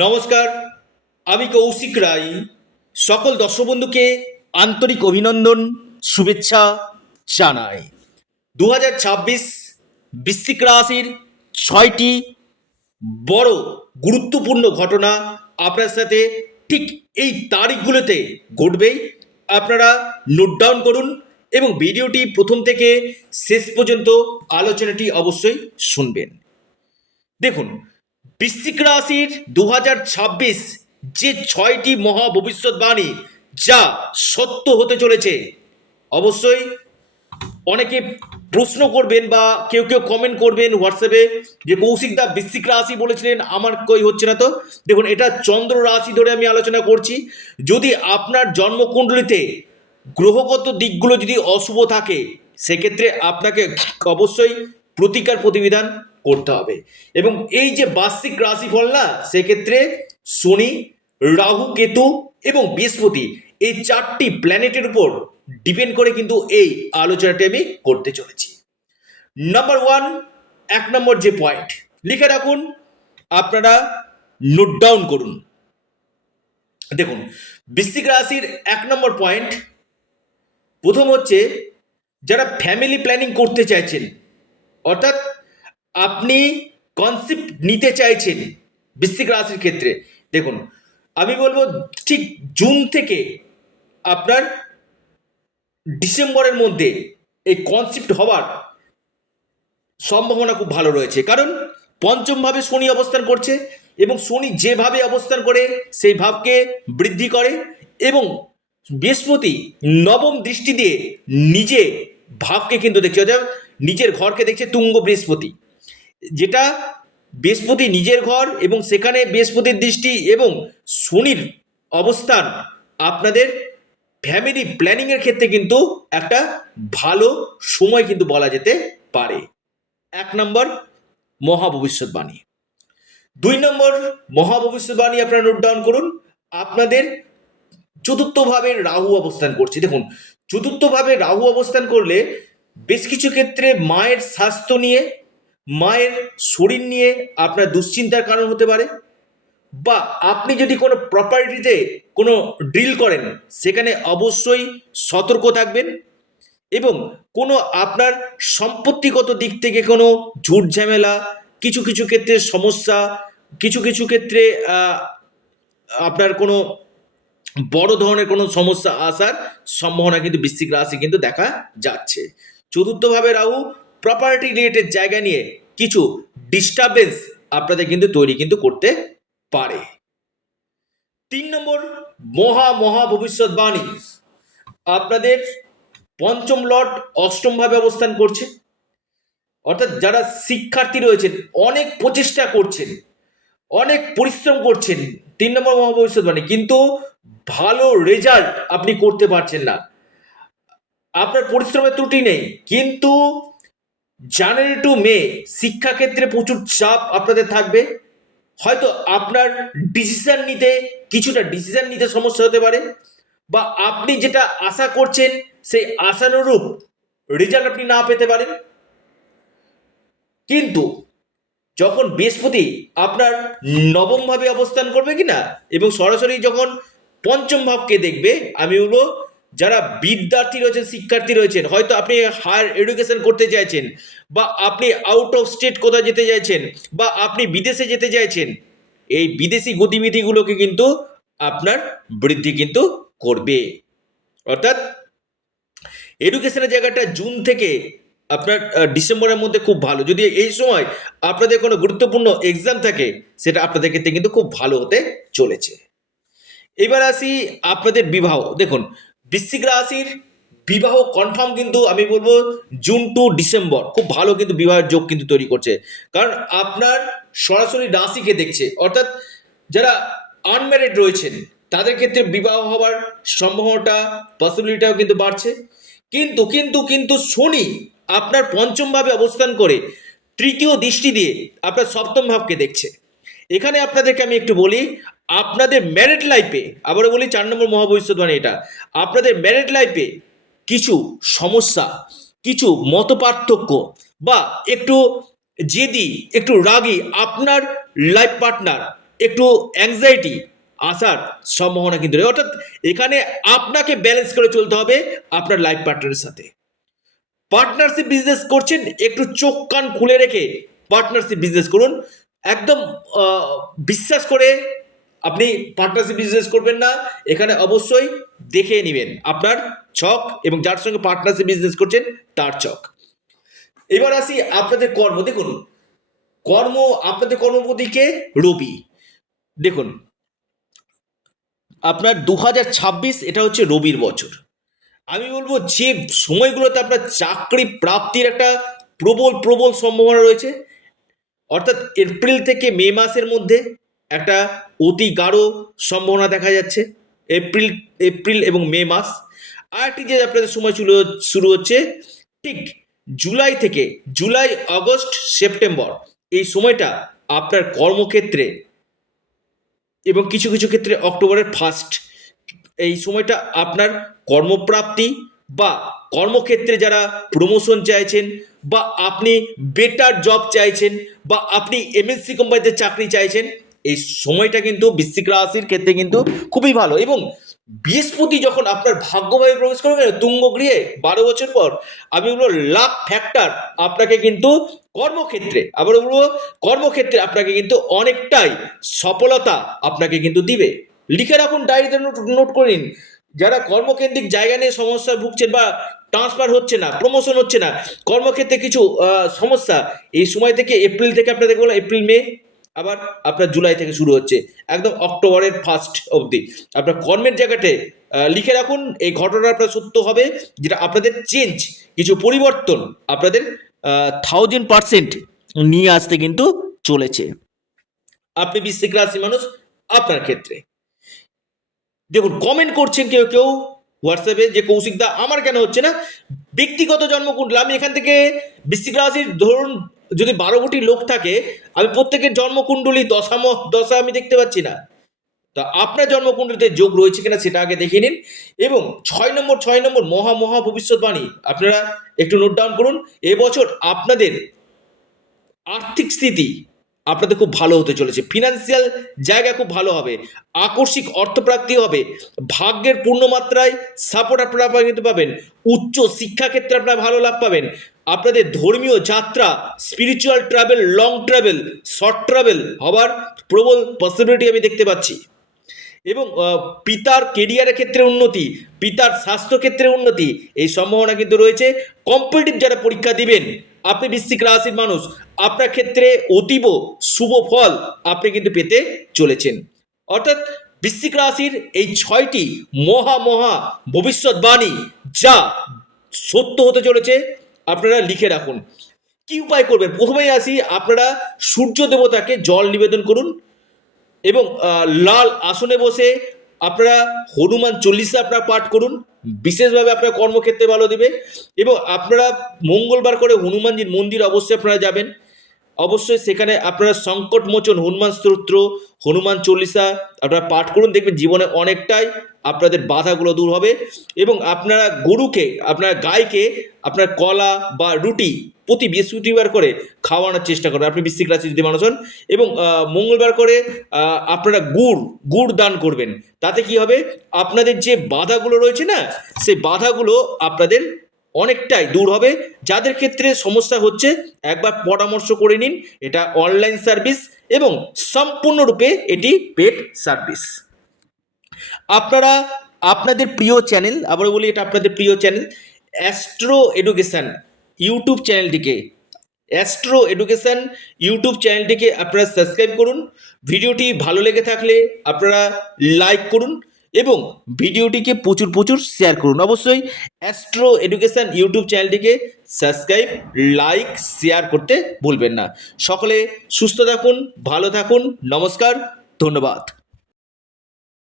নমস্কার, আমি কৌশিক রায়। সকল দর্শক বন্ধুকে আন্তরিক অভিনন্দন, শুভেচ্ছা জানাই। দু হাজার ছাব্বিশ বৃশ্চিক রাশির ছয়টি বড় গুরুত্বপূর্ণ ঘটনা আপনার সাথে ঠিক এই তারিখগুলোতে ঘটবেই। আপনারা নোট ডাউন করুন এবং ভিডিওটি প্রথম থেকে শেষ পর্যন্ত আলোচনাটি অবশ্যই শুনবেন। দেখুন বৃশ্চিক রাশির দু হাজার ছাব্বিশ যে ছয়টি মহা ভবিষ্যৎবাণী যা সত্য হতে চলেছে, অবশ্যই অনেকে প্রশ্ন করবেন বা কেউ কেউ কমেন্ট করবেন হোয়াটসঅ্যাপে যে কৌশিক দা বৃশ্চিক রাশি বলেছিলেন, আমার কই হচ্ছে না তো? দেখুন, এটা চন্দ্র রাশি ধরে আমি আলোচনা করছি। যদি আপনার জন্মকুণ্ডলিতে গ্রহগত দিকগুলো যদি অশুভ থাকে, সেক্ষেত্রে আপনাকে অবশ্যই প্রতিকার প্রতিবিধান করতে হবে। এবং এই যে বার্ষিক রাশিফল না, সেক্ষেত্রে শনি, রাহু, কেতু এবং বৃহস্পতি এই চারটি প্ল্যানেটের উপর ডিপেন্ড করে কিন্তু এই আলোচনাটি আমি করতে চলেছি। নাম্বার ওয়ান এক নম্বর যে পয়েন্ট লিখে রাখুন, আপনারা নোট ডাউন করুন। দেখুন, বৃশ্চিক রাশির এক নম্বর পয়েন্ট প্রথম হচ্ছে, যারা ফ্যামিলি প্ল্যানিং করতে চাইছেন, অর্থাৎ আপনি কনসেপ্ট নিতে চাইছেন বৃশ্চিক রাশির ক্ষেত্রে, দেখুন, আমি বলব ঠিক জুন থেকে আপনার ডিসেম্বরের মধ্যে এই কনসেপ্ট হওয়ার সম্ভাবনা খুব ভালো রয়েছে। কারণ পঞ্চমভাবে শনি অবস্থান করছে এবং শনি যেভাবে অবস্থান করে সেই ভাবকে বৃদ্ধি করে এবং বৃহস্পতি নবম দৃষ্টি দিয়ে নিজে ভাবকে কিন্তু দেখছে, অর্থাৎ নিজের ঘরকে দেখছে তুঙ্গ বৃহস্পতি। যেটা বৃহস্পতি নিজের ঘর এবং সেখানে বৃহস্পতির দৃষ্টি এবং শনির অবস্থান আপনাদের ফ্যামিলি প্ল্যানিংয়ের ক্ষেত্রে কিন্তু একটা ভালো সময় কিন্তু বলা যেতে পারে। এক নম্বর মহা ভবিষ্যৎবাণী দুই নম্বর মহা ভবিষ্যৎবাণী আপনারা নোট ডাউন করুন। আপনাদের চতুর্থভাবে রাহু অবস্থান করছে। দেখুন, চতুর্থভাবে রাহু অবস্থান করলে বেশ কিছু ক্ষেত্রে মায়ের স্বাস্থ্য নিয়ে মায়ের শরীর নিয়ে আপনার দুশ্চিন্তার কারণ হতে পারে, বা আপনি যদি কোনো প্রপার্টিতে কোনো ড্রিল করেন, সেখানে অবশ্যই সতর্ক থাকবেন এবং কোনো আপনার সম্পত্তিগত দিক থেকে কোনো ঝুট ঝামেলা কিছু কিছু ক্ষেত্রে সমস্যা, কিছু কিছু ক্ষেত্রে আপনার কোনো বড় ধরনের কোনো সমস্যা আসার সম্ভাবনা কিন্তু বৃশ্চিক রাশি কিন্তু দেখা যাচ্ছে। চতুর্থভাবে রাহু প্রপার্টি রিলেটেড জায়গা নিয়ে কিছু ডিস্টারবেন্স আপনাদের কিন্তু তৈরি কিন্তু করতে পারে। তিন নম্বর, মহা মহা ভবিষ্যৎবাণী। আপনাদের পঞ্চম লট অষ্টমভাবে অবস্থান করছে। অর্থাৎ যারা শিক্ষার্থী রয়েছেন, অনেক প্রচেষ্টা করছেন, অনেক পরিশ্রম করছেন তিন নম্বর মহা ভবিষ্যৎবাণী, কিন্তু ভালো রেজাল্ট আপনি করতে পারছেন না। আপনার পরিশ্রমের ত্রুটি নেই, কিন্তু জানুয়ারি টু মে শিক্ষাক্ষেত্রে প্রচুর চাপ আপনাদের থাকবে। হয়তো আপনার ডিসিশন নিতে, কিছুটা ডিসিশন নিতে সমস্যা হতে পারে। বা আপনি যেটা আশা করছেন, সেই আশানুরূপ রেজাল্ট আপনি না পেতে পারেন। কিন্তু যখন বৃহস্পতি আপনার নবম ভাবে অবস্থান করবে কিনা, এবং সরাসরি যখন পঞ্চম ভাবকে দেখবে, আমি বলব যারা বিদ্যার্থী রয়েছেন, শিক্ষার্থী রয়েছেন, হয়তো আপনি হায়ার এডুকেশন করতে চাইছেন বা আপনি আউট অফ স্টেট কোথাও যেতে চাইছেন বা আপনি বিদেশে যেতে চাইছেন, এই বিদেশি গতিবিধিগুলোকে কিন্তু আপনার বৃদ্ধি কিন্তু করবে। অর্থাৎ এডুকেশনের জায়গাটা জুন থেকে আপনার ডিসেম্বরের মধ্যে খুব ভালো। যদি এই সময় আপনাদের কোনো গুরুত্বপূর্ণ এক্সাম থাকে, সেটা আপনাদের ক্ষেত্রে কিন্তু খুব ভালো হতে চলেছে। এবার আসি আপনাদের বিবাহ। দেখুন বৃশ্চিক রাশির বিবাহ কনফার্ম কিন্তু আমি বলব জুন টু ডিসেম্বর খুব ভালো কিন্তু বিবাহের যোগ কিন্তু তৈরি করছে। কারণ আপনার সরাসরি রাশিকে দেখছে, অর্থাৎ যারা আনম্যারিড রয়েছেন, তাদের ক্ষেত্রে বিবাহ হওয়ার সম্ভাবনাটা পসিবিলিটাও কিন্তু বাড়ছে। কিন্তু কিন্তু কিন্তু শনি আপনার পঞ্চম ভাবে অবস্থান করে তৃতীয় দৃষ্টি দিয়ে আপনার সপ্তম ভাবকে দেখছে। এখানে আপনাদেরকে আমি একটু বলি আপনাদের ম্যারেড লাইফে আবারও বলি চার নম্বর মহাভবিষ্যৎবাণী এটা, আপনাদের ম্যারেড লাইফে কিছু সমস্যা, কিছু মতপার্থক্য বা একটু জেদি, একটু রাগী আপনার লাইফ পার্টনার একটু অ্যাংজাইটি আসার সম্ভাবনা কিন্তু রয়েছে অর্থাৎ এখানে আপনাকে ব্যালেন্স করে চলতে হবে আপনার লাইফ পার্টনারের সাথে। পার্টনারশিপ বিজনেস করছেন, একটু চোখ কান খুলে রেখে পার্টনারশিপ বিজনেস করুন, একদম বিশ্বাস করে আপনি পার্টনারশিপ বিজনেস করবেন না, এখানে অবশ্যই দেখে নেবেন আপনার ছক এবং যার সঙ্গে পার্টনারশিপ বিজনেস করছেন তার ছক। এবার আসি আপনাদের কর্ম, দেখুন, কর্ম আপনাদের কর্মপতিকে রবি। দেখুন, আপনার দু এটা হচ্ছে রবির বছর। আমি বলব যে সময়গুলোতে আপনার চাকরি প্রাপ্তির একটা প্রবল প্রবল সম্ভাবনা রয়েছে। অর্থাৎ এপ্রিল থেকে মে মাসের মধ্যে একটা অতি গাঢ় সম্ভাবনা দেখা যাচ্ছে, এপ্রিল এপ্রিল এবং মে মাস। আর একটি যে আপনাদের সময় শুরু শুরু হচ্ছে, ঠিক জুলাই থেকে জুলাই, আগস্ট, সেপ্টেম্বর, এই সময়টা আপনার কর্মক্ষেত্রে এবং কিছু কিছু ক্ষেত্রে অক্টোবরের ফার্স্ট এই সময়টা আপনার কর্মপ্রাপ্তি বা কর্মক্ষেত্রে যারা প্রমোশন চাইছেন বা আপনি বেটার জব চাইছেন বা আপনি এমএসসি কোম্পানিতে চাকরি চাইছেন এই সময়টা কিন্তু বৃশ্চিক রাশির ক্ষেত্রে কিন্তু খুবই ভালো এবং বৃহস্পতি যখন আপনার ভাগ্যভাবে প্রবেশ করবে তুঙ্গ গৃহে বারো বছর পর, আমি বলব লাভ ফ্যাক্টর আপনাকে কিন্তু কর্মক্ষেত্রে আবার বলব কর্মক্ষেত্রে আপনাকে কিন্তু অনেকটাই সফলতা আপনাকে কিন্তু দিবে। লিখে রাখুন ডায়েরিতে নোট করে নিন। যারা কর্মকেন্দ্রিক জায়গা নিয়ে সমস্যায় ভুগছেন বা ট্রান্সফার হচ্ছে না প্রমোশন হচ্ছে না, কর্মক্ষেত্রে কিছু সমস্যা, এই সময় থেকে এপ্রিল থেকে আপনার দেখব এপ্রিল মে আবার আপনার জুলাই থেকে শুরু হচ্ছে, একদম অক্টোবরের ফার্স্ট অবধি। আপনার কর্মের জায়গাতে লিখে রাখুন, এই ঘটনা আপনার সত্য হবে, যেটা আপনাদের চেঞ্জ কিছু পরিবর্তন আপনাদের থাউজেন্ড পার্সেন্ট নিয়ে আসতে কিন্তু চলেছে। আপনি বৃশ্চিক রাশি মানুষ, আপনার ক্ষেত্রে। দেখুন কমেন্ট করছেন কেউ কেউ হোয়াটসঅ্যাপে যে কৌশিকদা, আমার কেন হচ্ছে না? ব্যক্তিগত জন্মকুণ্ডল, আমি এখান থেকে বৃশ্চিক রাশির ধরুন যদি বারো কোটি লোক থাকে, আমি প্রত্যেকের জন্মকুণ্ডলী দশাম, দশা আমি দেখতে পাচ্ছি না। তা আপনার জন্মকুণ্ডলিতে যোগ রয়েছে কিনা সেটা আগে দেখে নিন। এবং ছয় নম্বর ছয় নম্বর মহা মহা ভবিষ্যৎবাণী, আপনারা একটু নোট ডাউন করুন। এবছর আপনাদের আর্থিক স্থিতি আপনাদের খুব ভালো হতে চলেছে। ফিনান্সিয়াল জায়গা খুব ভালো হবে। আকস্মিক অর্থপ্রাপ্তি হবে। ভাগ্যের পূর্ণমাত্রায় সাপোর্ট আপনারা কিন্তু পাবেন। উচ্চ শিক্ষাক্ষেত্রে আপনারা ভালো লাভ পাবেন। আপনাদের ধর্মীয় যাত্রা spiritual travel long travel short travel হবার প্রবল পসিবিলিটি আমি দেখতে পাচ্ছি। এবং পিতার কেরিয়ারের ক্ষেত্রে উন্নতি, পিতার স্বাস্থ্য ক্ষেত্রে উন্নতি, এই সম্ভাবনা কিন্তু রয়েছে। কম্পিটিটিভ যারা পরীক্ষা দিবেন, আপনি বৃশ্চিক রাশির মানুষ, আপনার ক্ষেত্রে অতীব শুভ ফল আপনি কিন্তু পেতে চলেছেন। অর্থাৎ বৃশ্চিক রাশির এই ছয়টি মহা মহা ভবিষ্যৎবাণী যা সত্য হতে চলেছে আপনারা লিখে রাখুন। কি উপায় করবেন? প্রথমেই আসি, আপনারা সূর্য দেবতাকে জল নিবেদন করুন এবং লাল আসনে বসে আপনারা হনুমান চল্লিশে আপনারা পাঠ করুন। বিশেষভাবে আপনার কর্মক্ষেত্রে ভালো দিবে এবং আপনারা মঙ্গলবার করে হনুমানজির মন্দির অবশ্যই আপনারা যাবেন। অবশ্যই সেখানে আপনারা সংকট মোচন হনুমান স্তোত্র, হনুমান চল্লিশা আপনারা পাঠ করুন, দেখবেন জীবনে অনেকটাই আপনাদের বাধাগুলো দূর হবে এবং আপনারা গরুকে, আপনার গাইকে, আপনার কলা বা রুটি প্রতি বৃহস্পতিবার করে খাওয়ানোর চেষ্টা করবেন। আপনি বৃশ্চিক রাশি যদি মানুষ হন এবং মঙ্গলবার করে আপনারা গুড় গুড় দান করবেন। তাতে কি হবে? আপনাদের যে বাধাগুলো রয়েছে না সেই বাধাগুলো আপনাদের অনেকটাই দূর হবে। যাদের ক্ষেত্রে সমস্যা হচ্ছে, একবার পরামর্শ করে নিন। এটা অনলাইন সার্ভিস এবং সম্পূর্ণরূপে এটি পেড সার্ভিস আপনারা, আপনাদের প্রিয় চ্যানেল আবার বলি এটা আপনাদের প্রিয় চ্যানেল অ্যাস্ট্রো এডুকেশান ইউটিউব চ্যানেলটিকে অ্যাস্ট্রো এডুকেশান ইউটিউব চ্যানেলটিকে আপনারা সাবস্ক্রাইব করুন। ভিডিওটি ভালো লেগে থাকলে আপনারা লাইক করুন। এবং ভিডিওটিকে প্রচুর প্রচুর শেয়ার করুন। অবশ্যই অ্যাস্ট্রো এডুকেশান ইউটিউব চ্যানেলটিকে সাবস্ক্রাইব লাইক শেয়ার করতে ভুলবেন না। সকলে সুস্থ থাকুন, ভালো থাকুন, নমস্কার, ধন্যবাদ।